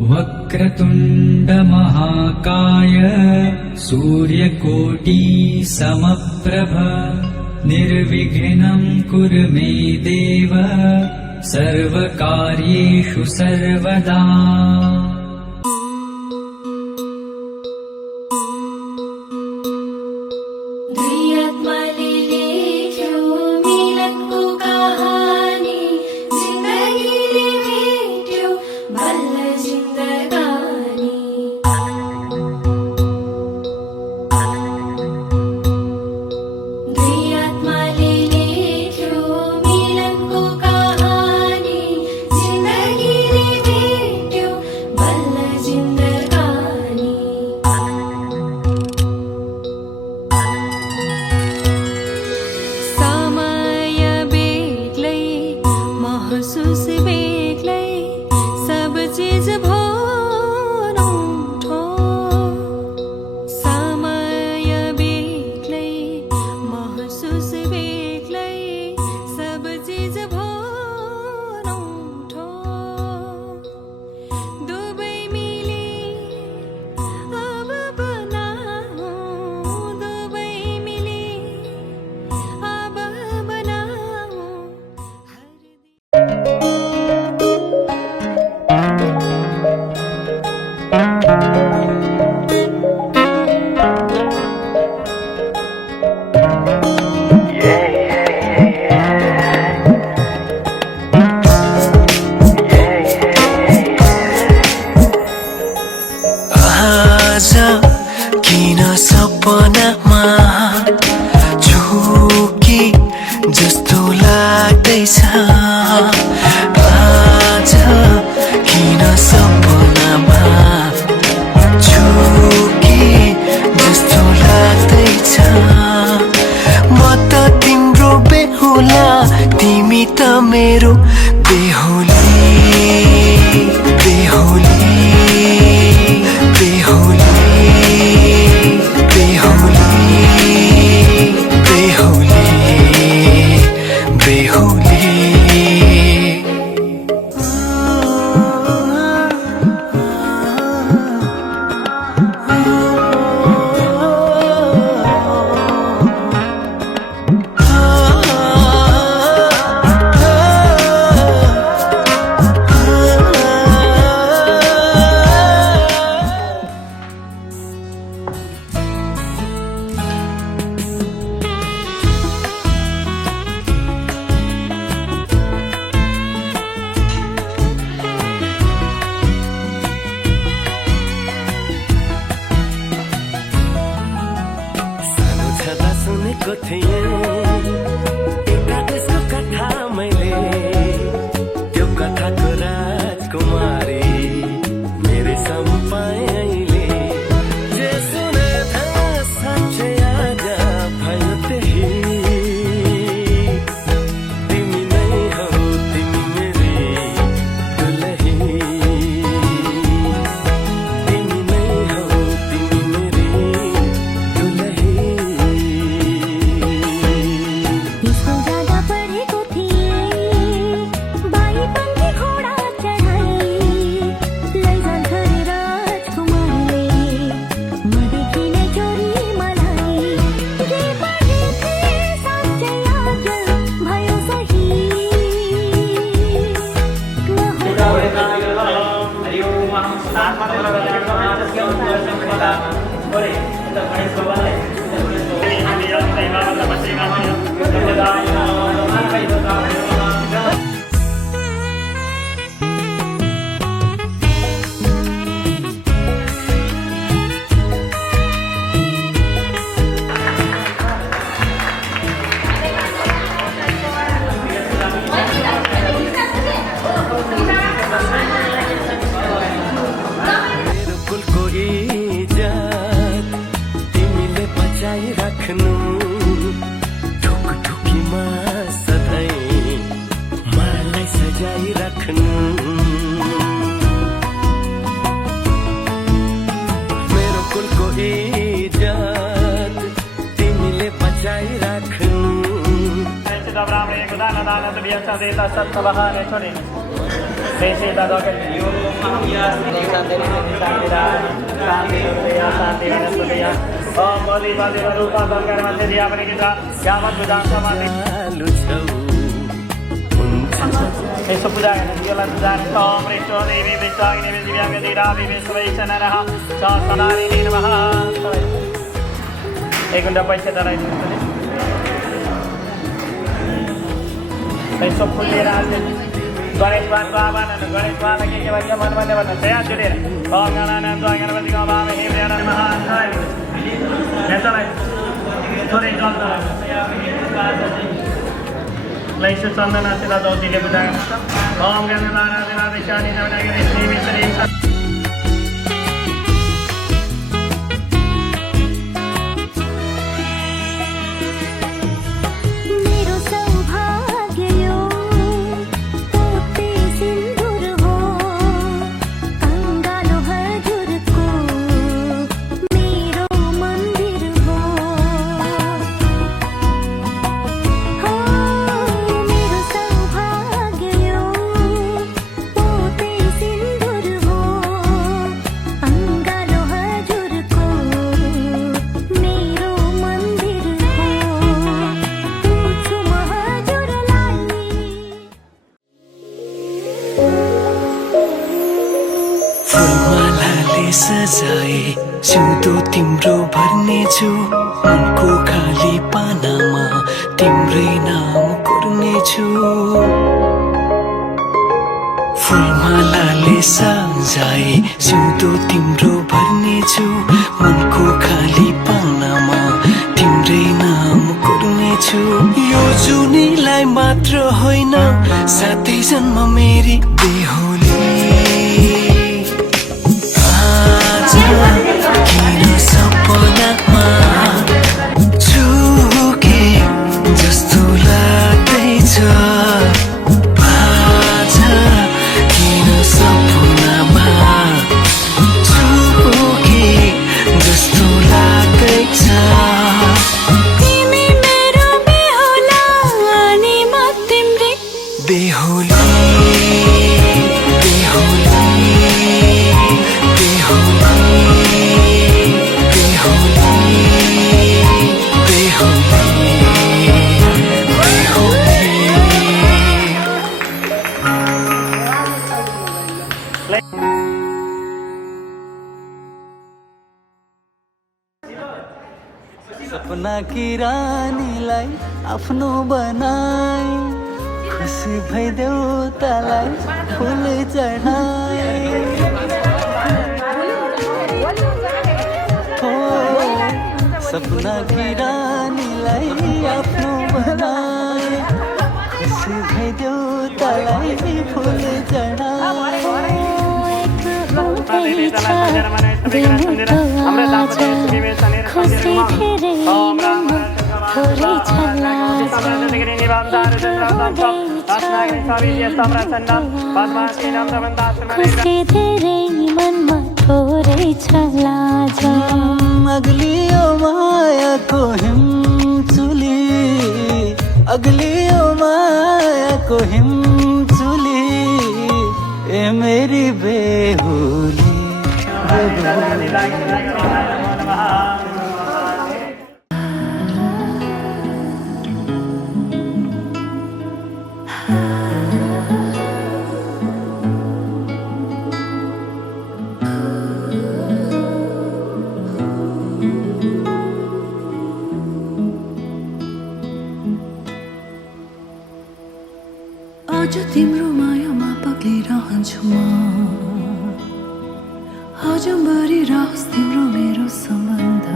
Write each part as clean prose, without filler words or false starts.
वक्रतुण्ड महाकाय सूर्यकोटि समप्रभ निर्विघ्नं कुरु मे देव सर्वकार्येषु सर्वदा। दान देता सत्सवहाने छोड़े Eso puja yo la puja Om Rishto Devi Vishwagini Vishwagini Diravi Vishwaishanaraha Sasanari Namaha Ekunda Paishatara Eso Pulera Ganesh Bhagwan Ganesh Bhagwan ke vajja manvane vana saya jure Om Gananam Ganapati Gopala Himriyana Namaha Aisa lai thore jalta saya Laisha Sandana Sila Doti ke budaya Om Ganadana Sila Dishani Navadagiri Sri Vishri सजाए सिउँदो तिम्रो भर्नेछु मनको खाली पानामा तिम्रै नाम कोर्नेछु फुलमालाले सजाए सिउँदो तिम्रो भर्नेछु मनको खाली पानामा तिम्रै नाम कोर्नेछु यो जुनीलाई मात्र होइन साथै जन्म मेरी बेहोली किन सपनामा झुके जस्तो लाग्दैछ आज किन सपनामा झुके जस्तो लाग्दैछ तिमी मेरो बेहोला अनि म तिम्रै बेहोली सपना की रानीलाई आफ्नो बनाई खुसी भइदेऊ तलाई फुल चढाई हो सपना की रानीलाई आफ्नो बनाई खुसी भइदेऊ तलाई फुल चढाई खुसी धेरै थोरै छला खुसी धेरै मनमा थोरै छला अग्लियो मायाको हिमचुली अग्लियो मायाको हिमचुली ए मेरी बेहुली आज तिम्रो मायामा पक्लिरहन्छु म आजभरि रहोस् तिम्रो मेरो सम्बन्ध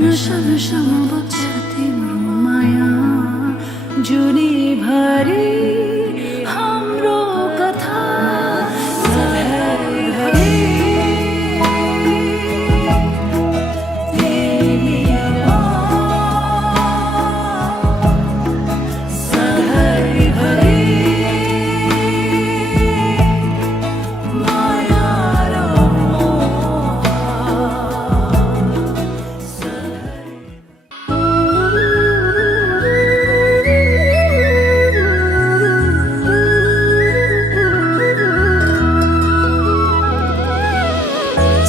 नशा नशामा बग्छ तिम्रो माया जुनीभरि हाम्रो कथा सधैँभरि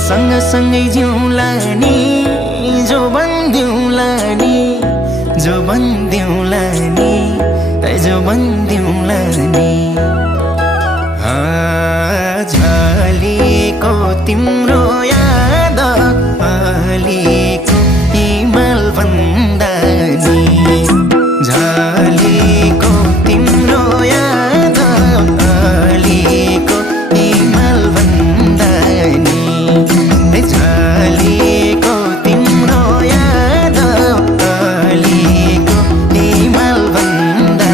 सँगसँगै जिउँला नि जो बन्दिउँला नि जो बन्दिउँला नि जो बन्दिउँला नि झलेको तिम्रो याद अलिको हिमाल भन्दा नि झलेको तिम्रो याद अलिको हिमाल भन्दा नि झलेको तिम्रो याद अलिको हिमाल भन्दा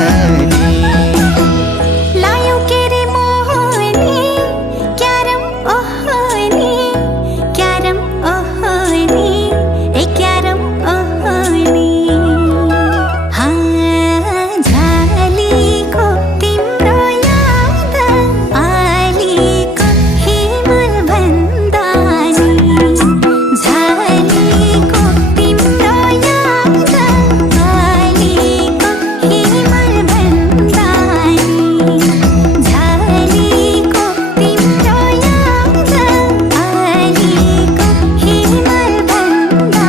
नि लायो के रे मोहनी क्यारम ओहनी क्यारम ओहनी ए क्यारम ओहनी झालीको तिम्रो याद आलीको हिमाल भन्दा नि झालीको तिम्रो याद आलीको हिमाल भन्दा नि झालीको तिम्रो याद आलीको हिमाल भन्दा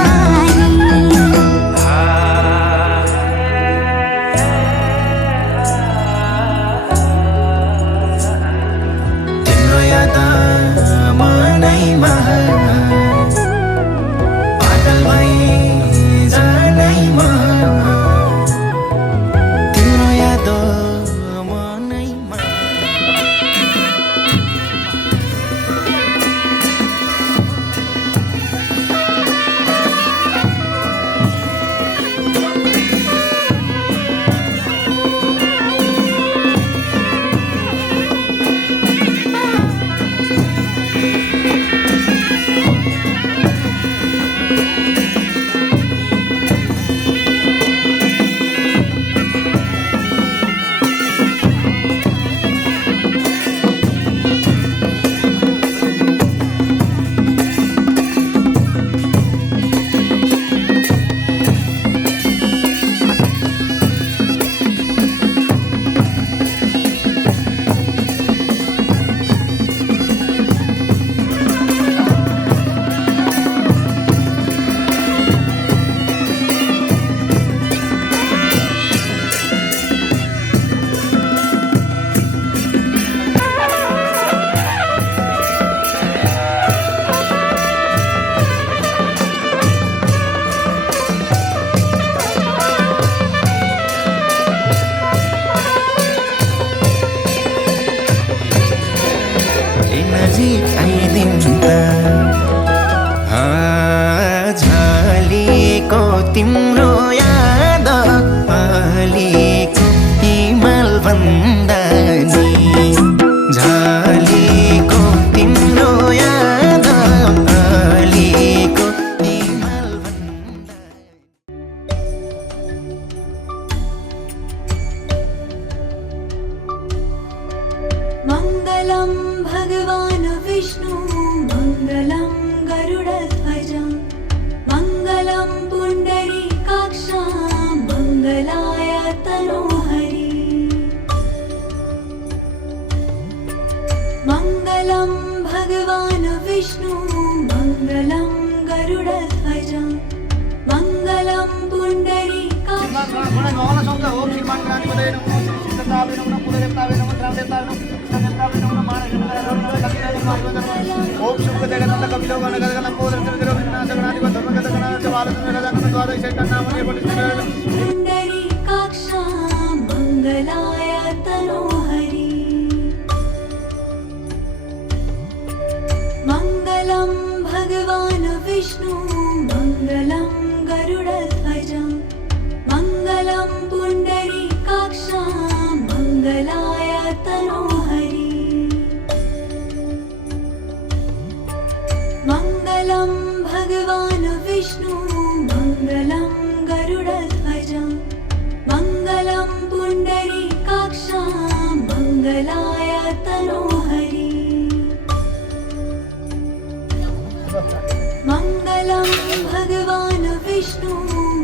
तिम्रो याद मनैमा पागल भई जानैमा तिम्रो याद मनैमा नजिक आइदिन्दा झलेको तिम्रो याद अलिको हिमाल भन्दा नि झलेको तिम्रो याद अलिको हिमाल भन्दा मङ्गलं भगवान् विष्णु मङ्गलं गरुडध्वज मङ्गलं पुण्डरीकाक्ष मङ्गलाय तनोहरि मङ्गलं भगवान् विष्णु मङ्गलं गरुडध्वज मङ्गलं पुण्डरीकाक्ष ओम शुभ जगन्नाथ कपिलो गणगण लंबोदर त्रिगुण विनाश गणाधिप धर्मगत गणाधिप बालचंद्र राजानंद द्वादश शैतान नाम ने पुण्डरीकाक्ष मङ्गलाय तनोहरि मङ्गलं भगवान् विष्णु मङ्गलं गरुडध्वज मङ्गलं पुण्डरीकाक्ष मङ्गलाय तनोहरि मङ्गलं भगवान् विष्णु मङ्गलं गरुडध्वज मङ्गलं पुण्डरीकाक्ष मङ्गलाय तनोहरि मङ्गलं भगवान् विष्णु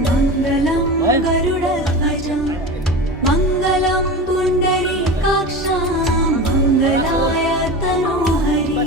मङ्गलं गरुडध्वज मङ्गलं पुण्डरीकाक्ष मङ्गलाय तनोहरि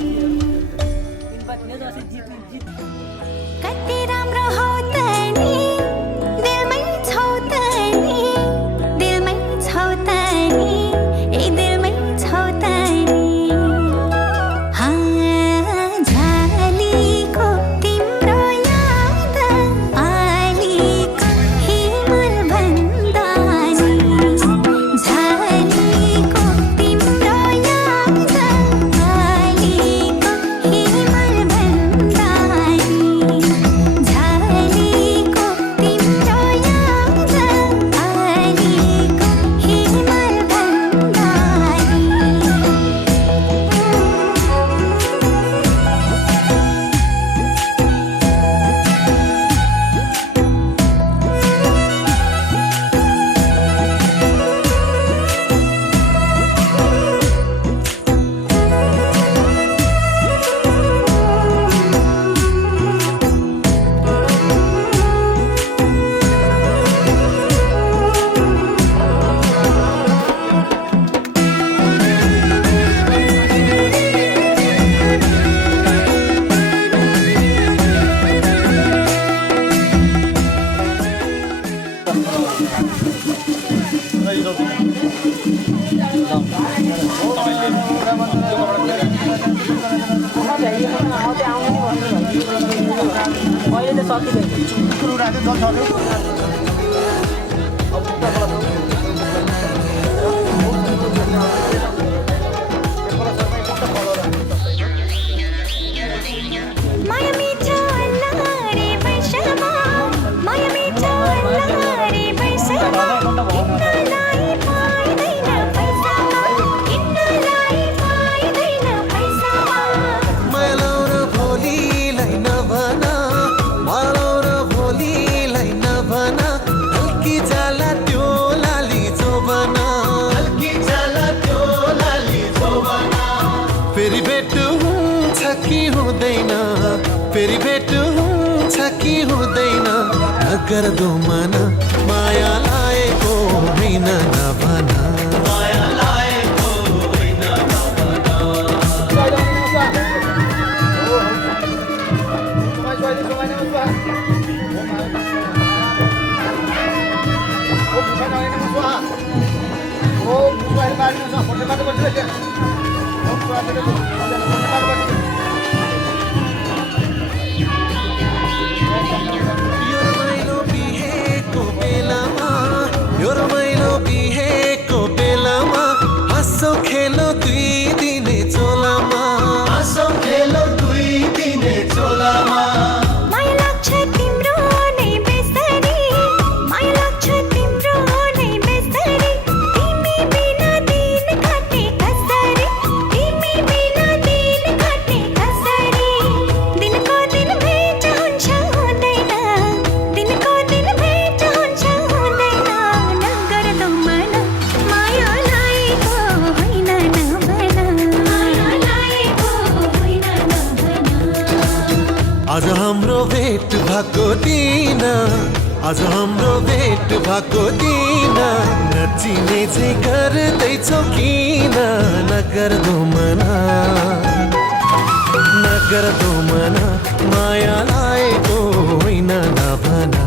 माया मिठो अल्लाह रे वैष्णवा माया मिठो अल्लाह रे वैष्णवा किन्नलाई पाइदैन पैसामा किन्नलाई पाइदैन पैसामा मायालौ र भोलिलाई नभना मायालौ र भोलिलाई नभना हल्की जाला त्यो लाली जोबना फेरि भेट हुन्छ कि हुँदैन फेरि भेट हुन्छ कि हुँदैन नगर दुमन माया लाएको होइन नभना यो रमाइलो बिहेको बेलामा हाँसो खेलो दुई दिने चोलामा माया लाग्छ तिम्रो नै बेसरी माया लाग्छ तिम्रो नै बेसरी तिमी बिना दिन काट्ने कसरी तिमी बिना दिन काट्ने कसरी दिनको दिन भेट हुन्छ हुँदैन दिनको दिन भेट हुन्छ हुँदैन नगर मन माया लागेको होइन नभन माया लागेको होइन नभन आज हाम्रो भेट भएको दिन आज हाम्रो भेट भएको दिन नचिने चाहिँ गर्दैछौ किन नगर दुमना माया लागेको होइन नभना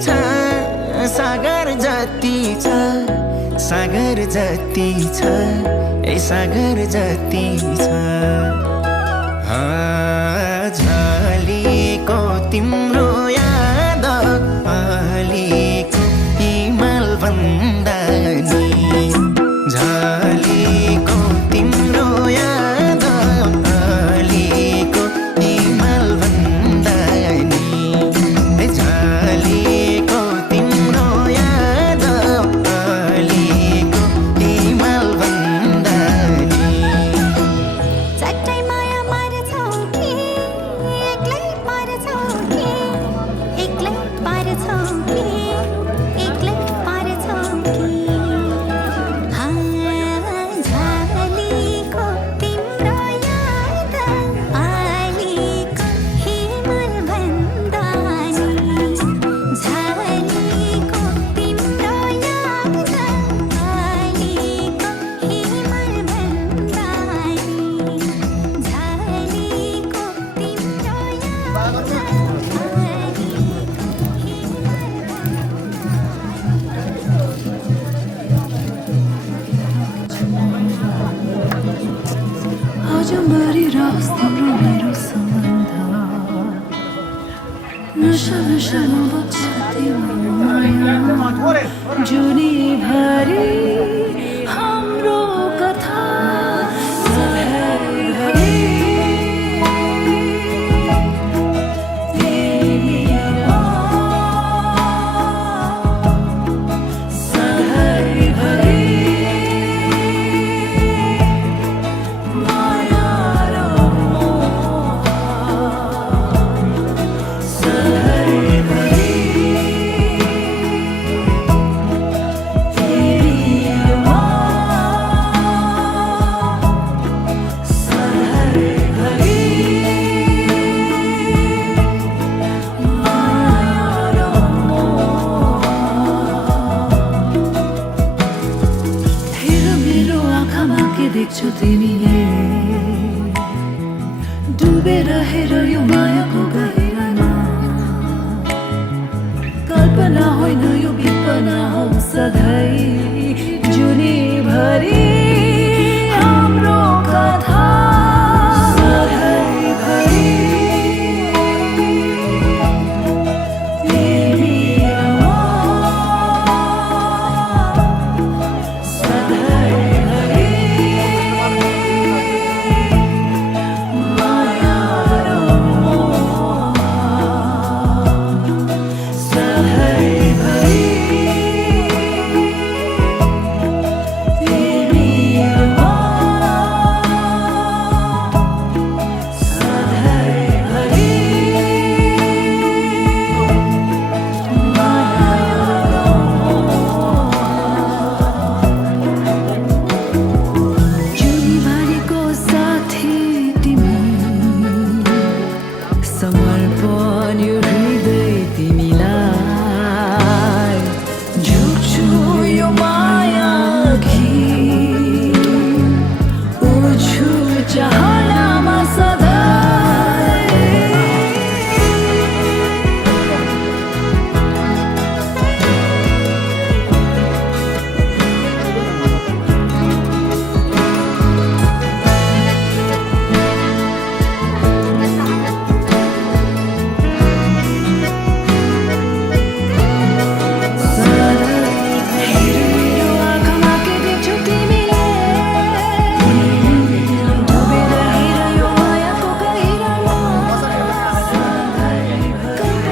छ सागर जति छ सागर जति छ ए सागर जति छ झलेको तिम्रो याद अलिको हिमाल भन्दा नि झलेको तिम्रो याद अलिको हिमाल भन्दा नि झलेको तिम्रो याद अलिको हिमाल भन्दा नि चट्टै माया मार्छौ कि एक्लै पार्छौ कि एक्लै पार्छौ कि एक्लै पार्छौ कि झलेको तिम्रो याद अलिको हिमाल भन्दा नि झलेको तिम्रो याद अलिको हिमाल भन्दा नि झलेको तिम्रो याद आजभरि रहोस् तिम्रो मेरो सम्बन्ध नशा नशामा बग्छ तिम्रो माया जुनीभरि हाम्रो कथा सधैँभरि तिमीमा सधैँभरि माया र मोह सधैँभरि तिमीमा सधैँभरि माया र मोह हेर मेरो आँखामा के देख्छौ तिमीले डुबेर हेर यो मायाको गहिरामा कल्पना होइन यो विपना हो सधैँ जुनीभरि हाम्रो कथा सधैँभरि तिमीमा सधैँभरि माया र मोह सधैँभरि तिमीमा सधैँभरि जुनीभरिको साथी तिमी समर्पण यो हृदय तिमीलाई झुक्छु यो माया कि उछु चाहनामा सधैँ हेर मेरो आँखामा के देख्छौ तिमीले डुबेर हेर यो मायाको गहिरामा कल्पना होइन यो विपना हो सधैँ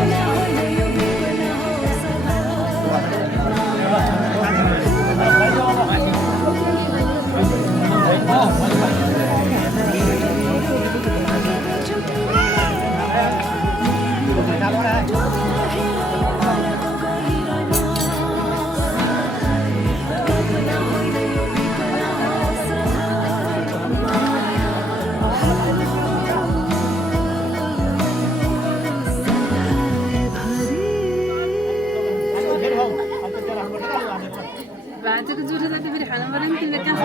بعتك زوجة لك في الحالة مرة يمكن لك كان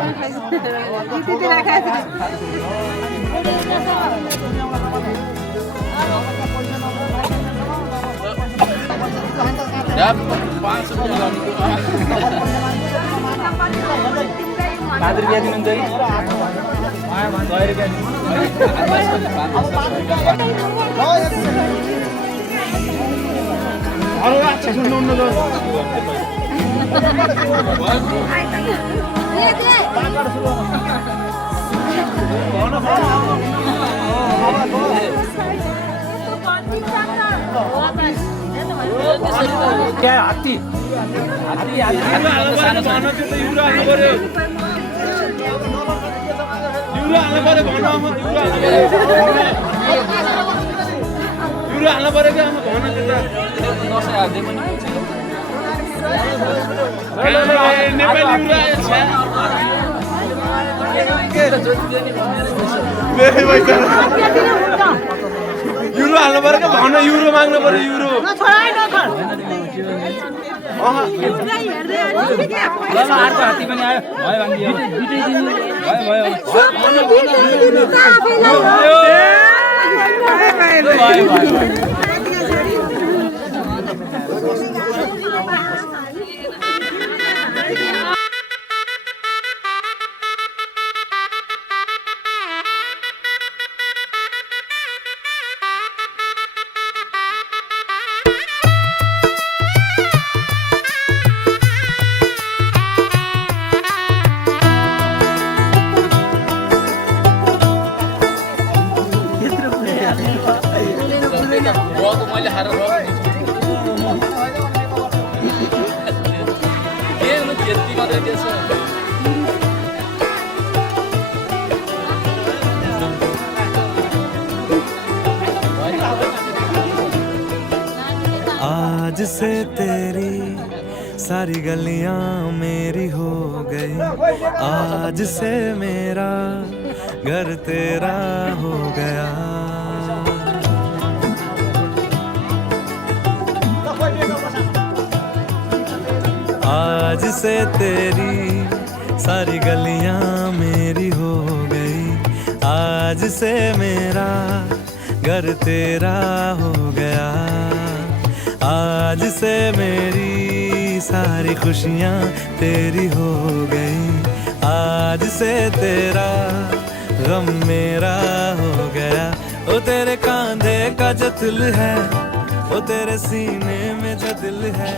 हात्ती युरो हाल्नु पर्यो क्या भन युरो माग्नु पर्यो युरो अर्को हात्ती पनि आयो आज से तेरी सारी गलियां मेरी हो गई, आज से मेरा घर तेरा हो गया। आज से तेरी सारी गलियां मेरी हो गई, आज से मेरा घर तेरा हो गया। आज से मेरी सारी खुशियाँ तेरी हो गई, आज से तेरा गम मेरा हो गया। ओ तेरे कांधे का जो दिल है, ओ तेरे सीने में जो दिल है,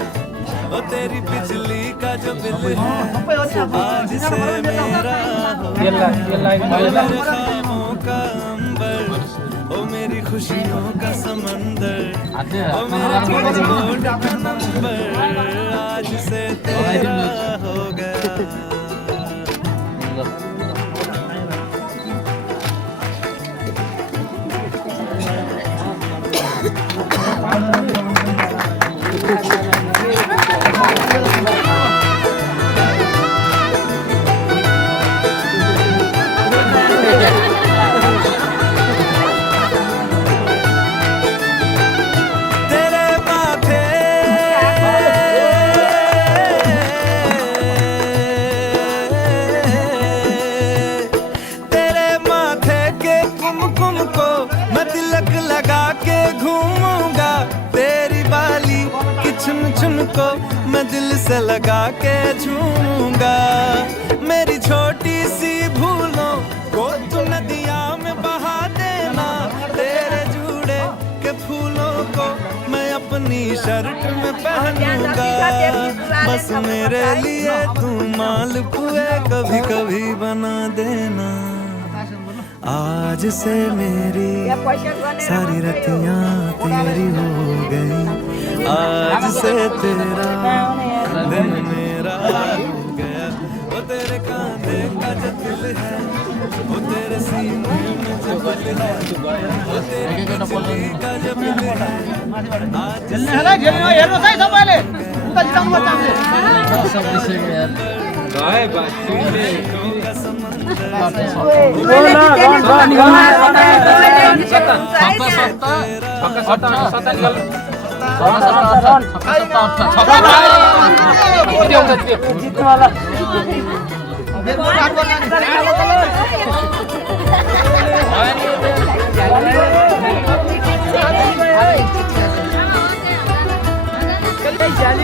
ओ तेरी बिजली का जो बिल है, आज से मेरा हो गया। मेरे ख्वाबों का अंबर, ओ मेरी खुशियों का समंदर, ओ मेरा पासपोर्ट का नंबर, आज से तेरा हो गया। को मैं दिल से लगा के झूमूंगा। मेरी छोटी सी भूलों को तू नदिया में बहा देना, तेरे जूड़े के फूलों को मैं अपनी शर्ट में पहनूंगा। बस मेरे लिए तू मालपुए कभी कभी बना देना। आज से मेरी सारी रतियां तेरी हो गई, आज से तेरा दिन मेरा हो गया। वो तेरे कांधे का जो दिल है, वो तेरे सीने में जो दिल है, वो तेरी बिजली का जो बिल है, आज Jadi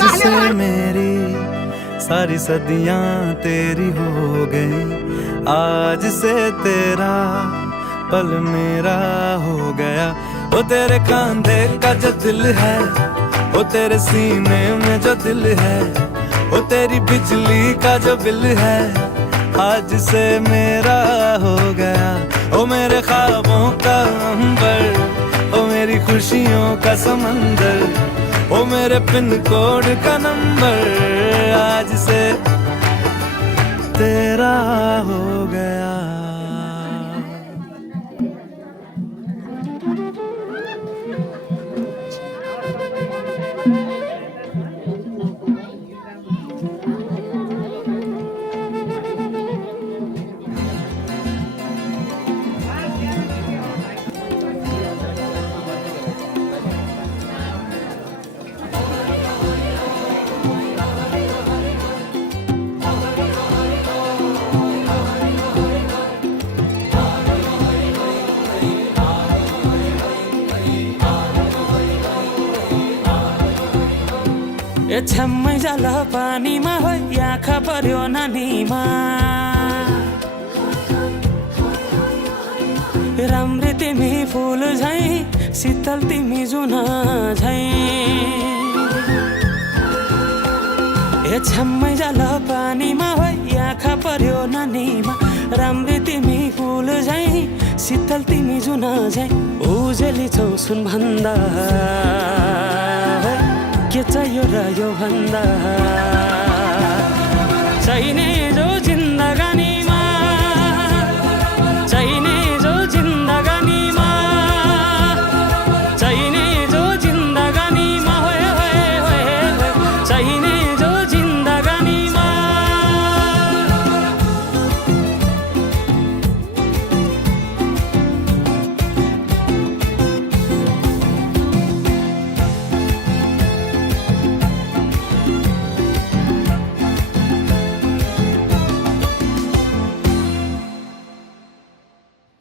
जिससे मेरी सारी सदियां तेरी हो गई, आज से तेरा पल मेरा हो गया। वो तेरे कांधे का जो दिल है, वो तेरे सीने में जो दिल है, वो तेरी बिजली का जो बिल है, आज से मेरा हो गया। ओ मेरे ख्वाबों का अंबर, ओ मेरी खुशियों का समंदर, ओ मेरे पिन कोड का नंबर, आज से तेरा हो गया। ए छम्मै जाला पानीमा हो आँखा पर्यो नानीमा, राम्री तिमी फुल झै शीतल तिमी जुना झै। ए छम्मै जाला पानीमा हो आँखा पर्यो नानीमा, राम्री तिमी फुल झै शीतल तिमी जुना झै। उजेली छौ सुन भन्दा के चाहियो र यो भन्दा, चाहिने जो जिन्दगानीमा, चाहिने जो जिन्दगानीमा, चाहिने जो जिन्दगानीमा, होए होए होए होए, चाहिने जो जिन्दगानीमा।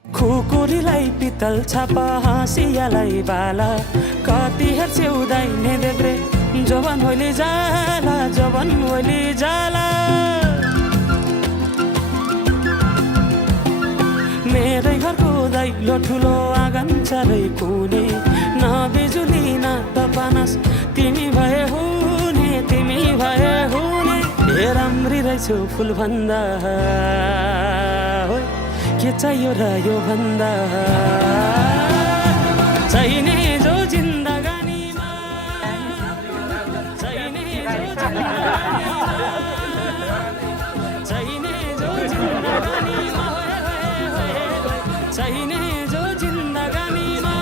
खुकुरीलाई पितल छापा हाँसियालाई बाला, कति हेर्छे उदाइने देब्रे जवान होइले जाला, जवान होइले जाला। मेरै घरको दैलो ठुलो आँगन चारै कुने, न बिजुली न त पानस, तिमी भए हुने, तिमी भए हुने। ए राम्री रहेछौ फुल भन्दा, के चाहियो र यो भन्दा, चाहिने जो जिन्दगानीमा, चाहिने जो जिन्दगानीमा, चाहिने जो जिन्दगानीमा, चाहिने जो जिन्दगानीमा।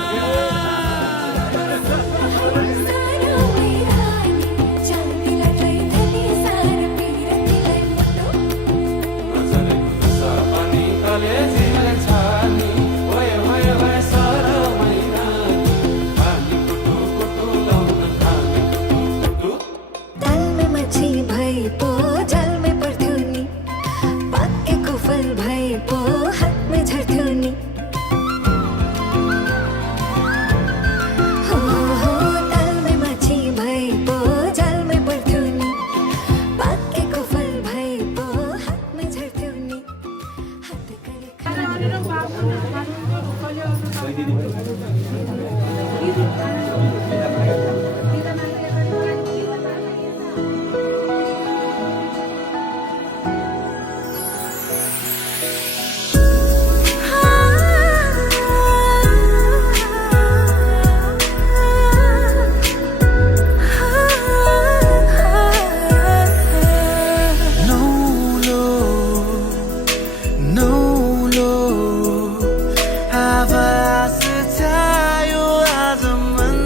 आवाज चायो आज मन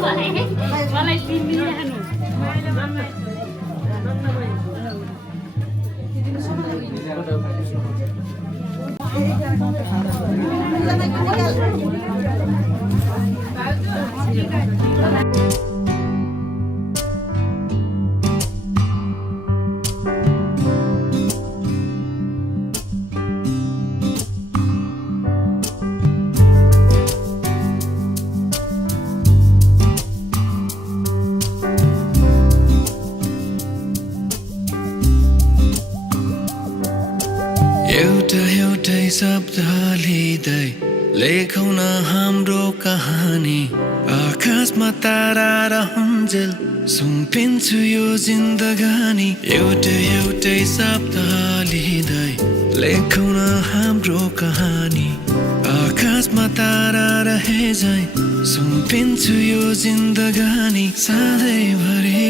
मलाई 3 दिन राख्नु एउटै शब्द लिँदै लेखौँ न हाम्रो कहानी आकाशमा तारा रहन्जेल सुम्पिन्छु यो जिन्दगानी एउटै शब्द लिँदै लेखौँ न हाम्रो कहानी आकाशमा तारा रहे झै सुम्पिन्छु यो जिन्दगानी सधैँभरिलाई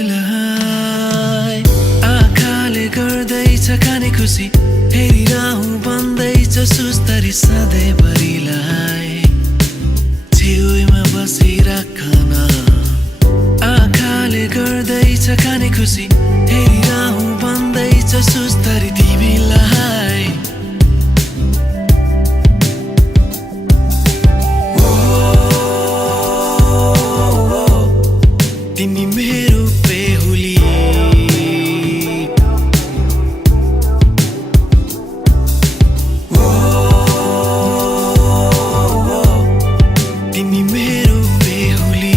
आँखाले गर्दैछ खाने खुसी हेरिरहँ भन्दैछ सुस्तरी सधैँभरिलाई छेउमा बसिराखन आँखाले गर्दैछ खाने खुसी हेरिरहँ भन्दैछ सुस्तरी तिमीलाई तिमी मेरो बेहुली तिमी मेरो बेहुली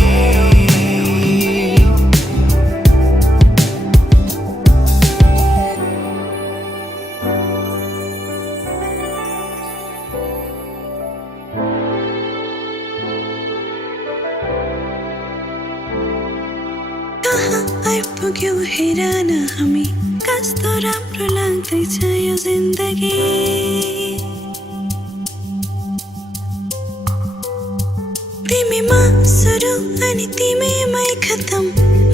आइपुग्यौँ हेर न हामी कस्तो राम्रो लाग्दैछ यो जिन्दगी तिमीमा सुरु अनि तिमीमै खतम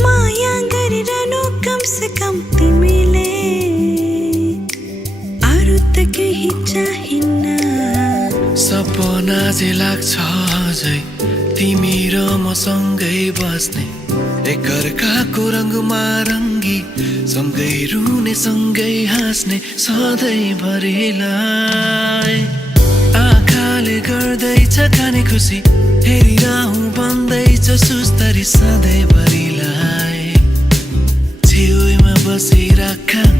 माया गरिरहनु कम से कम तिमीले अरू त केही चाहिन्न सपना जे लाग्छ अझै तिमी र म सँगै बस्ने एकअर्काको रङमा रङ्गी सँगै रुने सँगै हाँस्ने सधैँभरिलाई आँखाले गर्दैछ खाने खुसी हेरिरहँ भन्दैछ सुस्तरी सधैँभरिलाई छेउमा बसिराखन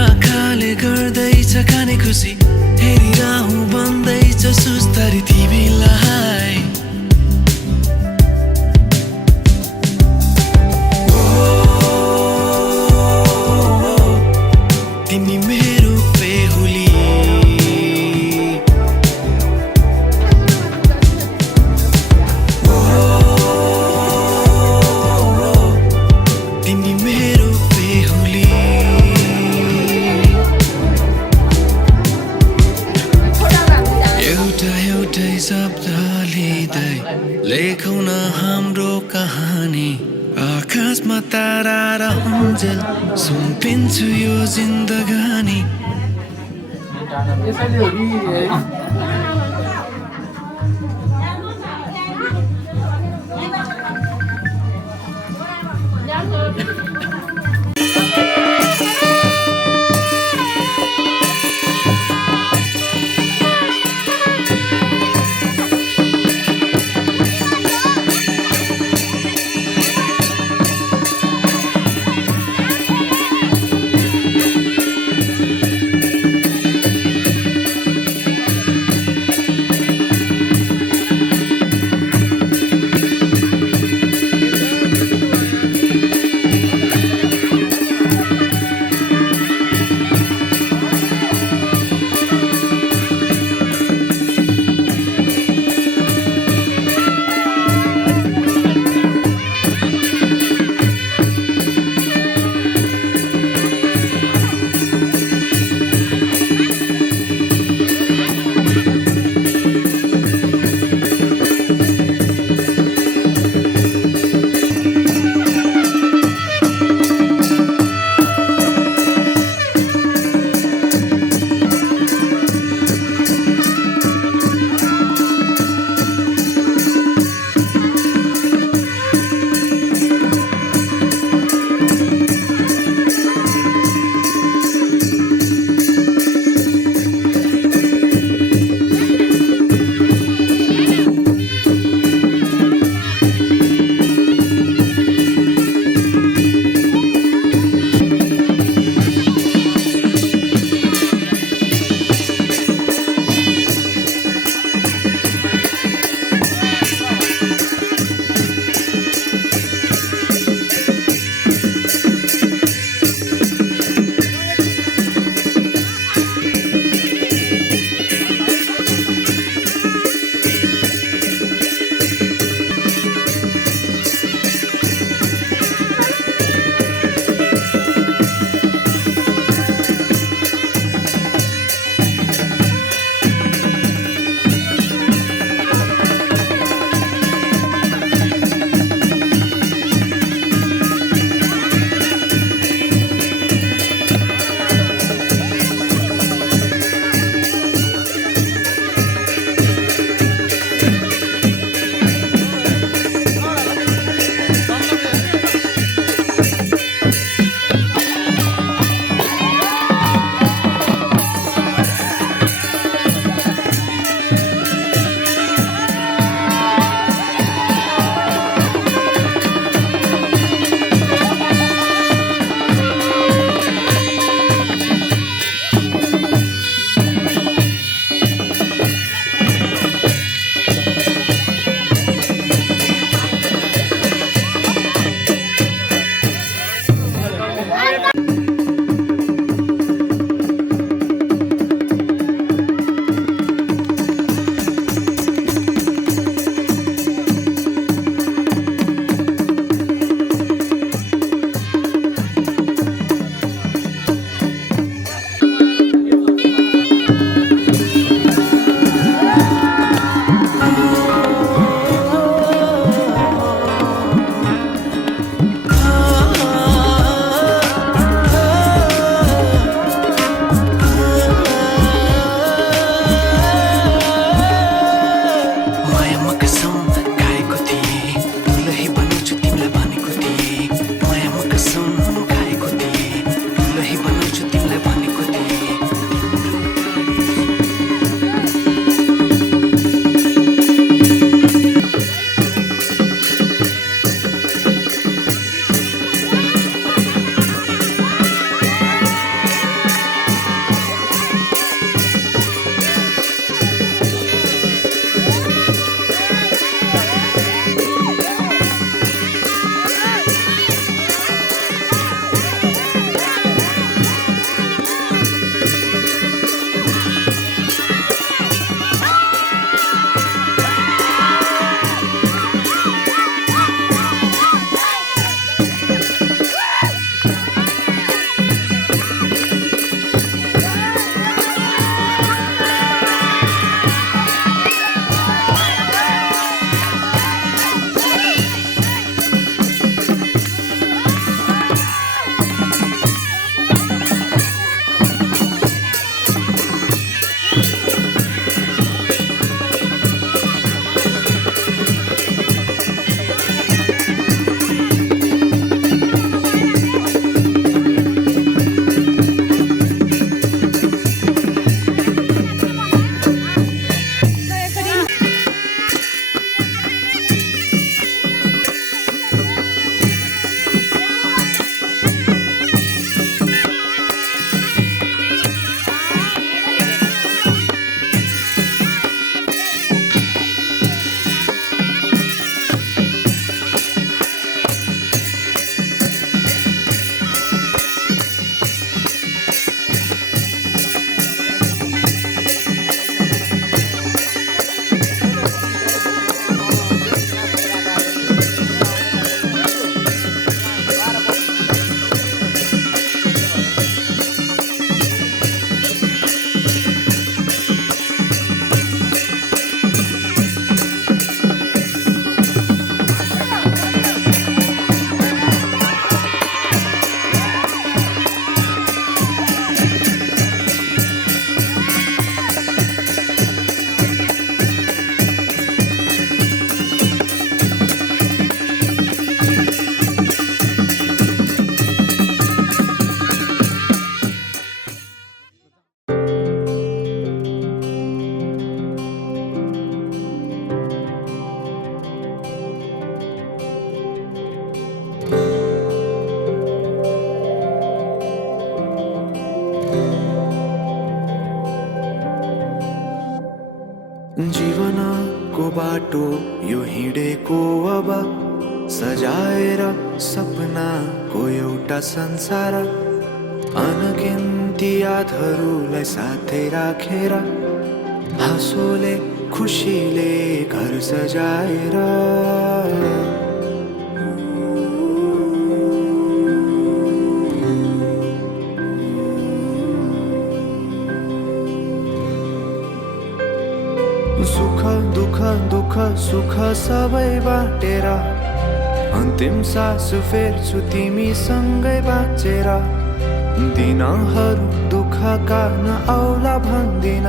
आँखाले गर्दैछ खाने खुसी हेरिरहँ भन्दैछ सुस्तरी तिमीलाई तिमी मेरो बेहुली तिमी मेरो बेहुली एउटै शब्द लिँदै लेखौँ न हाम्रो कहानी आकाशमा तारा रहन्जेल सुम्पिन्छु यो जिन्दगानी मायामा कसम खाएको थिएँ दुलही बनाउँछु तिमीलाई भनेको थिएँ मायामा कसम खाएको थिएँ दुलही बनाउँछु तिमीलाई भनेको थिएँ जीवनको बाटो यो हिँडेको अब सजाएर सपनाको एउटा संसार अनगिन्ती यादहरूलाई साथै राखेर हाँसोले खुसीले घर सजाएर सुख दुःख दुःख सुख सबै बाटेर अन्तिम सास फेर्छु तिमीसँगै बाँचेर दिनहरू दुःखका नआउला भन्दिन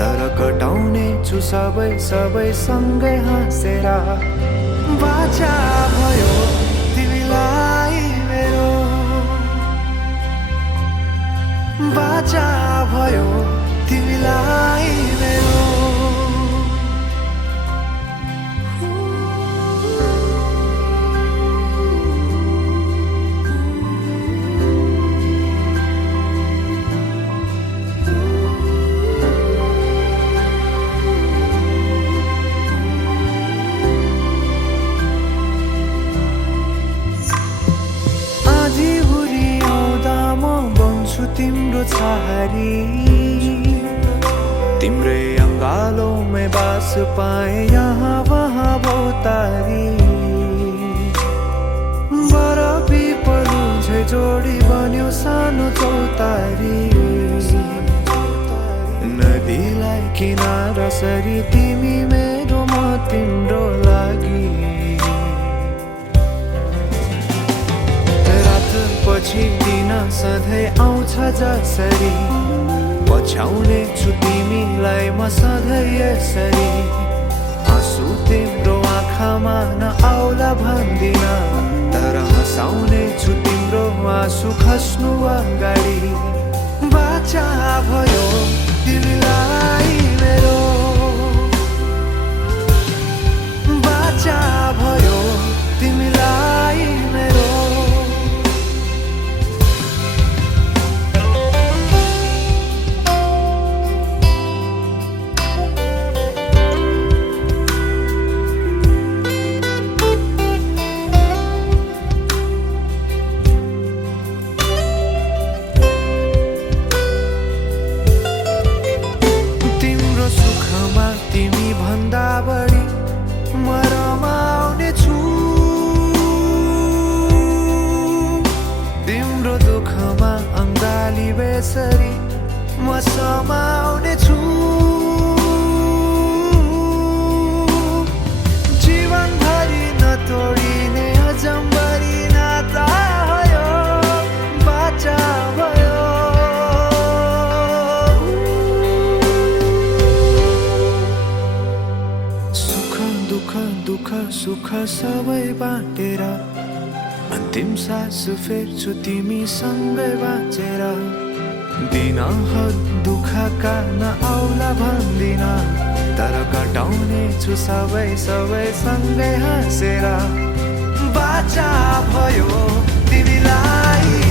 तर कटाउने छु सबै सबै सँगै हाँसेर बाचा भयो तिमीलाई मेरो बाचा भयो तिमीलाई मेरो तिम्रो छहारी तिम्रै अङ्गालोमै बास पाए यहाँ वहाँ बहुतारी बर पिपलु झै जोडी बन्यो सानो चौतारी नदीलाई किनारा सरी तिमी मेरो म तिम्रो लागि पछि दिन सधैँ आउँछ जसरी पछ्याउने छु तिमीलाई म सधैँ यसरी आँसु आँसु खस्नु अगाडि बाचा भयो तिमीलाई मेरो, बाचा भयो तिमीलाई मेरो। तिमी भन्दा बढी म रमाउने छु, तिम्रो दुःखमा अङ्गाली बेसरी म समाउने छु। जीवनभरि नतोडिने अजम्बरी नाता भयो, बाचा भयो। दुःख सुख सबै बाँटेर अन्तिम सास फेर्छु तिमीसँगै बाँचेर। दिनहरु दुःखका नआउला भन्दिन, तर कटाउने छु सबै सँगै हाँसेर। बाचा भयो तिमीलाई